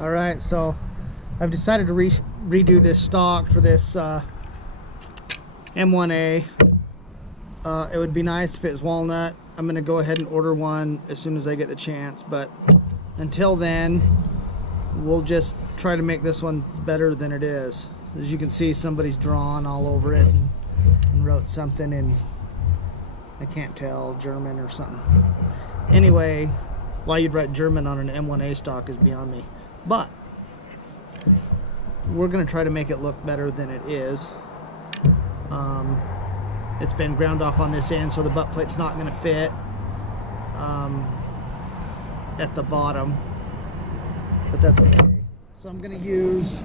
Alright, so I've decided to redo this stock for this M1A. It would be nice if it was walnut. I'm going to go ahead and order one as soon as I get the chance, but until then, we'll just try to make this one better than it is. As you can see, somebody's drawn all over it and wrote something in, I can't tell, German or something. Anyway, why you'd write German on an M1A stock is beyond me. But we're going to try to make it look better than it is. It's been ground off on this end, so the butt plate's not going to fit at the bottom, but that's okay. So I'm going to use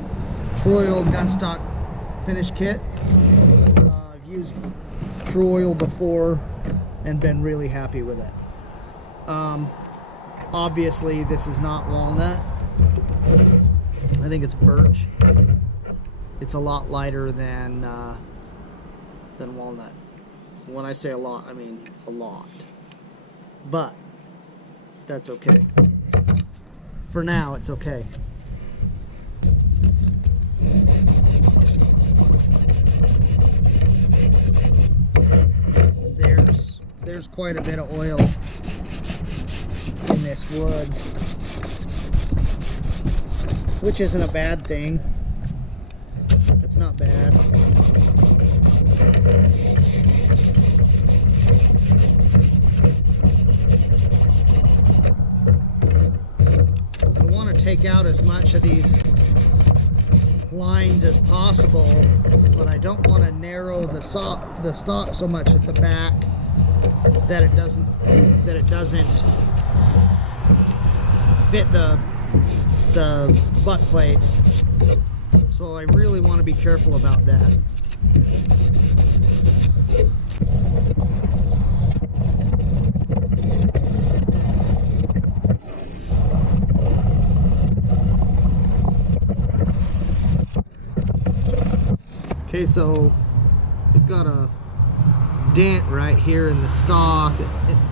True Oil gun stock finish kit. I've used True Oil before and been really happy with it. Obviously this is not walnut. I think it's birch. It's a lot lighter than walnut. When I say a lot, I mean a lot. But that's okay. For now, it's okay. There's quite a bit of oil in this wood, which isn't a bad thing. It's not bad. I want to take out as much of these lines as possible, but I don't want to narrow the stock so much at the back that it doesn't fit the butt plate. So I really want to be careful about that. Okay, so we've got a dent right here in the stock.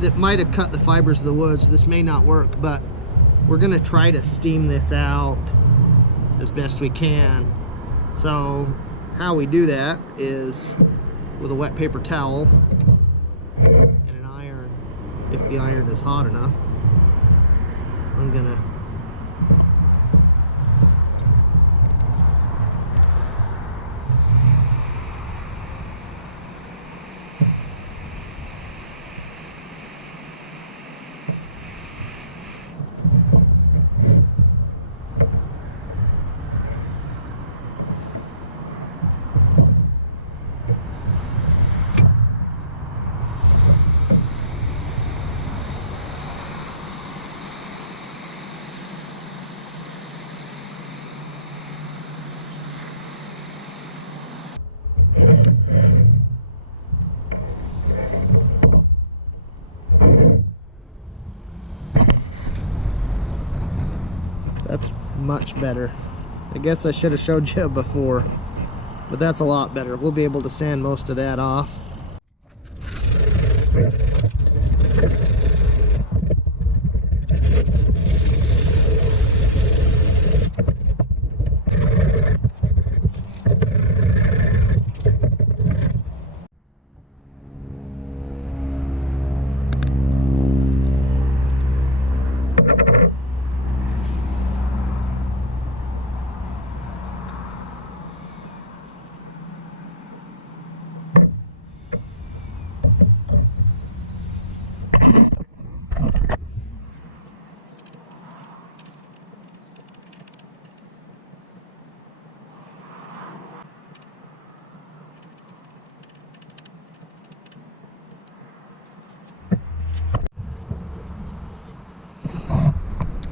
It might have cut the fibers of the wood, so this may not work, but we're gonna try to steam this out as best we can. So how we do that is with a wet paper towel and an iron, if the iron is hot enough. I'm gonna That's much better. I guess I should have showed you before, but that's a lot better. We'll be able to sand most of that off.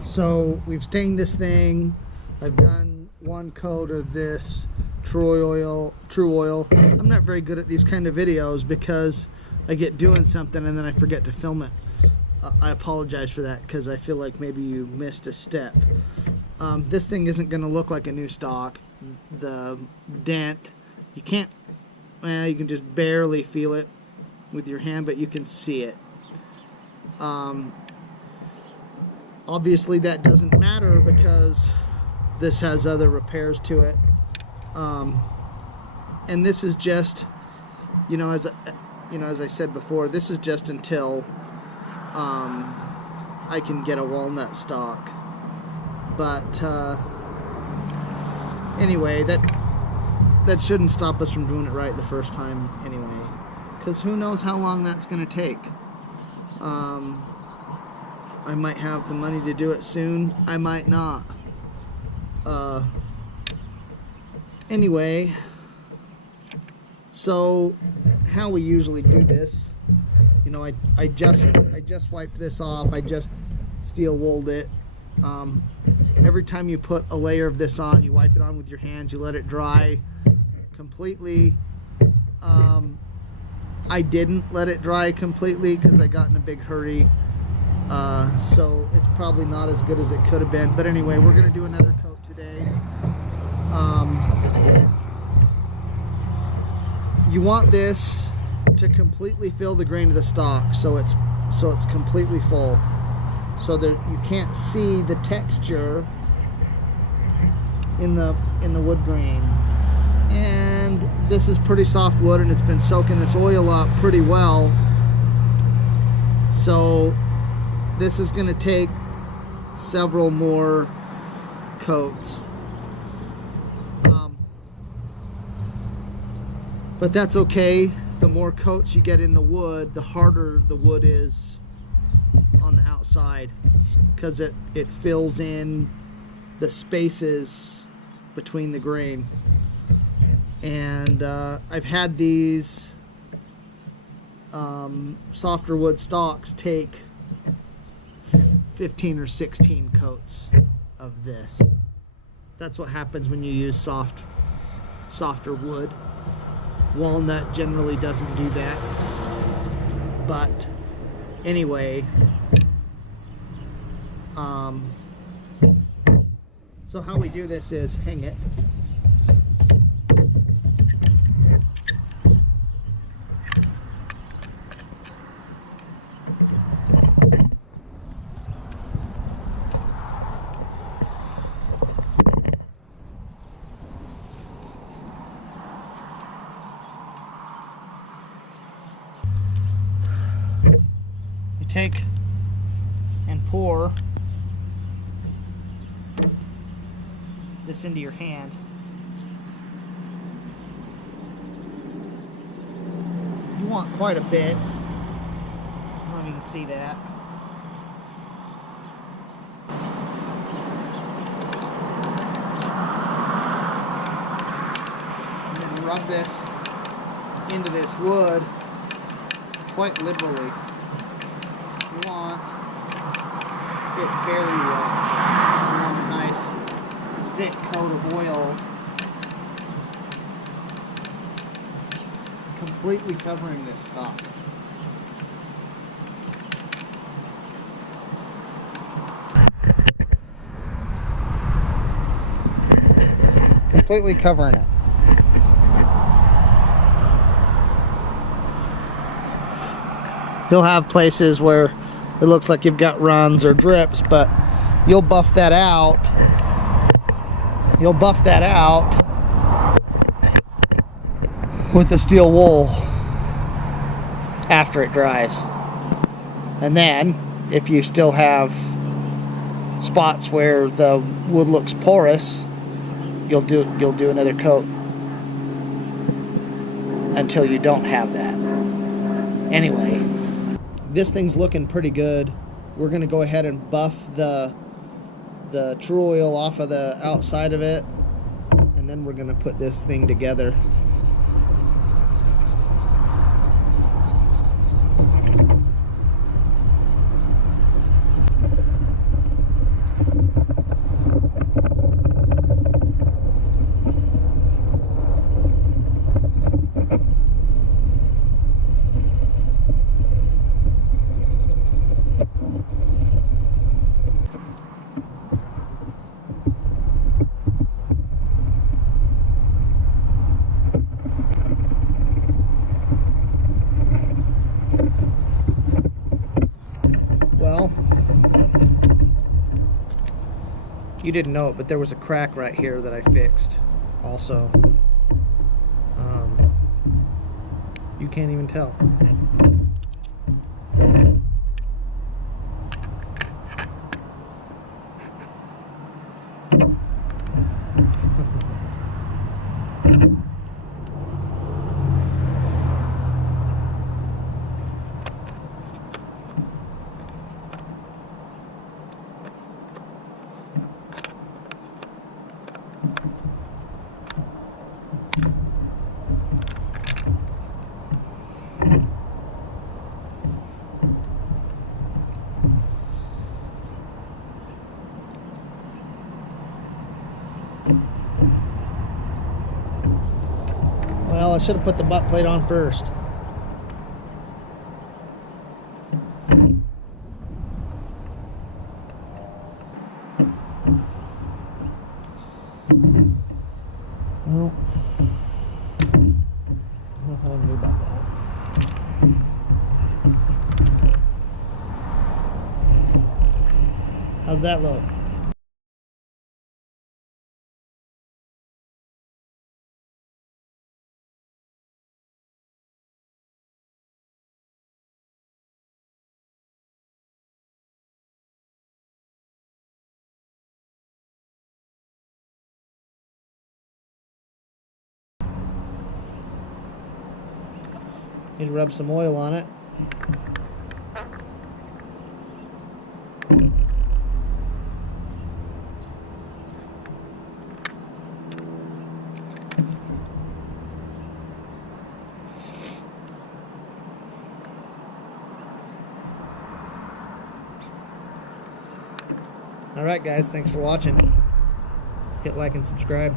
So we've stained this thing. I've done one coat of this True Oil. I'm not very good at these kind of videos because I get doing something and then I forget to film it. I apologize for that because I feel like maybe you missed a step. This thing isn't going to look like a new stock. The dent, you can't, well, you can just barely feel it with your hand, but you can see it. Obviously that doesn't matter because This has other repairs to it. And this is just, as I said before, this is just until I can get a walnut stock. But anyway, that shouldn't stop us from doing it right the first time anyway, because who knows how long that's going to take. I might have the money to do it soon, I might not. Anyway, so how we usually do this, I just wiped this off. I just steel wooled it. Every time you put a layer of this on, you wipe it on with your hands, you let it dry completely. I didn't let it dry completely because I got in a big hurry, so it's probably not as good as it could have been. But anyway, we're going to do another coat today. You want this to completely fill the grain of the stalk, so it's completely full, so that you can't see the texture in the wood grain. And this is pretty soft wood, and it's been soaking this oil up pretty well, so this is going to take several more coats. But that's okay. The more coats you get in the wood, the harder the wood is on the outside, because it fills in the spaces between the grain. And I've had these softer wood stalks take 15 or 16 coats of this. That's what happens when you use softer wood. Walnut generally doesn't do that. But anyway, so how we do this is hang it. Take and pour this into your hand. You want quite a bit. I don't know if you can see that. And then rub this into this wood quite liberally. You want it very wet. You want a nice thick coat of oil completely covering this stalk. Completely covering it. You'll have places where it looks like you've got runs or drips, but you'll buff that out. You'll buff that out with the steel wool after it dries. And then, if you still have spots where the wood looks porous, you'll do another coat until you don't have that. Anyway, this thing's looking pretty good. We're going to go ahead and buff the true oil off of the outside of it, and then we're going to put this thing together. You didn't know it, but there was a crack right here that I fixed also. You can't even tell. Well, I should have put the butt plate on first. Well, nothing I can do about that. How's that look? Need to rub some oil on it. Alright guys, thanks for watching. Hit like and subscribe.